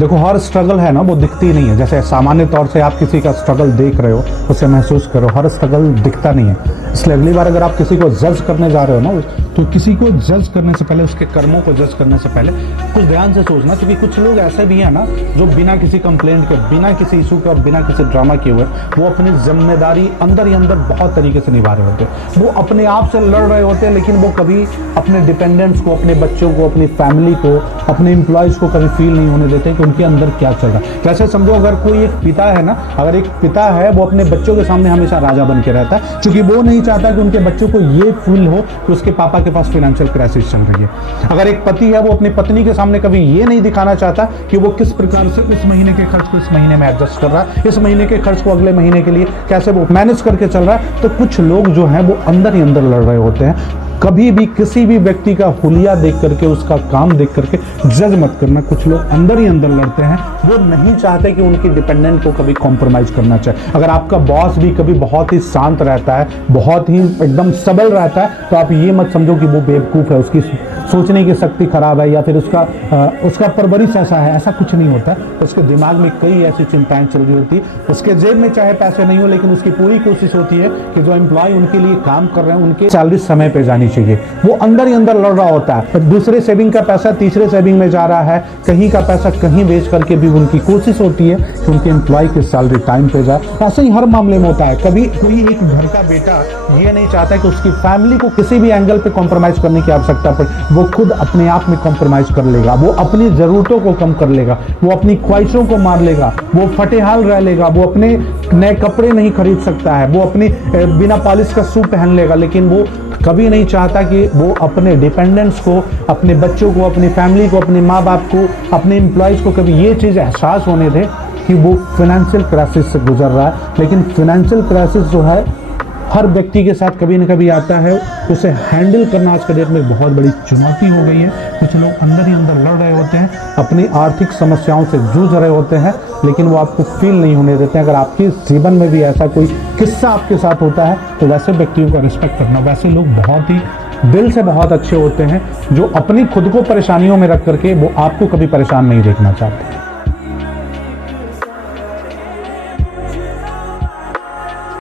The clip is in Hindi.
देखो, हर स्ट्रगल है ना वो दिखती नहीं है। जैसे सामान्य तौर से आप किसी का स्ट्रगल देख रहे हो, उसे महसूस करो, हर स्ट्रगल दिखता नहीं है। इसलिए अगली बार अगर आप किसी को जज करने जा रहे हो ना, तो किसी को जज करने से पहले, उसके कर्मों को जज करने से पहले कुछ ध्यान से सोचना। क्योंकि कुछ लोग ऐसे भी हैं ना जो बिना किसी कंप्लेंट के, बिना किसी इशू के और बिना किसी ड्रामा किए हुए वो अपनी जिम्मेदारी अंदर ही अंदर बहुत तरीके से निभा रहे होते हैं। वो अपने आप से लड़ रहे होते हैं, लेकिन वो कभी अपने डिपेंडेंट्स को, अपने बच्चों को, अपनी फैमिली को, अपने एम्प्लॉयज़ को कभी फील नहीं होने देते कि उनके अंदर क्या चल रहा है। वैसे समझो, अगर कोई एक पिता है ना, अगर एक पिता है वो अपने बच्चों के सामने हमेशा राजा बन के रहता है, क्योंकि वो नहीं चाहता कि उनके बच्चों को ये फील हो कि उसके पापा के पास फाइनेंशियल क्राइसिस चल रही है। अगर एक पति है वो अपनी पत्नी के सामने कभी ये नहीं दिखाना चाहता कि वो किस प्रकार से इस महीने के खर्च को इस महीने में एडजस्ट कर रहा है, इस महीने के खर्च को अगले महीने के लिए कैसे वो मैनेज करके चल रहा है। तो कुछ लोग जो हैं वो अंदर ही अंदर लड़ रहे होते हैं। कभी भी किसी भी व्यक्ति का हुलिया देख करके, उसका काम देख करके जज मत करना। कुछ लोग अंदर ही अंदर लड़ते हैं, वो नहीं चाहते कि उनकी डिपेंडेंट को कभी कॉम्प्रोमाइज़ करना चाहिए। अगर आपका बॉस भी कभी बहुत ही शांत रहता है, बहुत ही एकदम सबल रहता है, तो आप ये मत समझो कि वो बेवकूफ़ है, उसकी सोचने की शक्ति खराब है, या फिर उसका परवरिश ऐसा है। ऐसा कुछ नहीं होता। उसके दिमाग में कई ऐसी चिंताएं चल रही होती है। उसके जेब में चाहे पैसे नहीं हो, लेकिन उसकी पूरी कोशिश होती है कि जो एम्प्लॉय उनके लिए काम कर रहे हैं उनकी सैलरी समय पे जानी चाहिए। वो अंदर ही अंदर लड़ रहा होता है। दूसरे सेविंग का पैसा तीसरे सेविंग में जा रहा है, कहीं का पैसा कहीं बेच करके भी उनकी कोशिश होती है कि उनके एम्प्लॉय की सैलरी टाइम पे जाए। ऐसे ही हर मामले में होता है। कभी कोई एक घर का बेटा ये नहीं चाहता कि उसकी फैमिली को किसी भी एंगल पे कॉम्प्रोमाइज करने की आवश्यकता पड़े। वो खुद अपने आप में कॉम्प्रोमाइज कर लेगा, वो अपनी जरूरतों को कम कर लेगा, वो अपनी ख्वाहिशों को मार लेगा, वो फटेहाल रह लेगा, वो अपने नए कपड़े नहीं खरीद सकता है, वो अपनी बिना पॉलिश का सूट पहन लेगा, लेकिन वो कभी नहीं चाहता कि वो अपने डिपेंडेंट्स को, अपने बच्चों को, अपनी फैमिली को, अपने माँ बाप को, अपने एम्प्लॉयज़ को कभी ये चीज़ एहसास होने दे कि वो फाइनेंशियल क्राइसिस से गुजर रहा है। लेकिन फाइनेंशियल क्राइसिस जो है हर व्यक्ति के साथ कभी न कभी आता है। उसे हैंडल करना आज के डेट में बहुत बड़ी चुनौती हो गई है। कुछ लोग अंदर ही अंदर लड़ रहे होते हैं, अपनी आर्थिक समस्याओं से जूझ रहे होते हैं, लेकिन वो आपको फील नहीं होने देते हैं। अगर आपके जीवन में भी ऐसा कोई किस्सा आपके साथ होता है तो वैसे व्यक्तियों का रिस्पेक्ट करना। वैसे लोग बहुत ही दिल से बहुत अच्छे होते हैं, जो अपनी खुद को परेशानियों में रख करके वो आपको कभी परेशान नहीं देखना चाहते।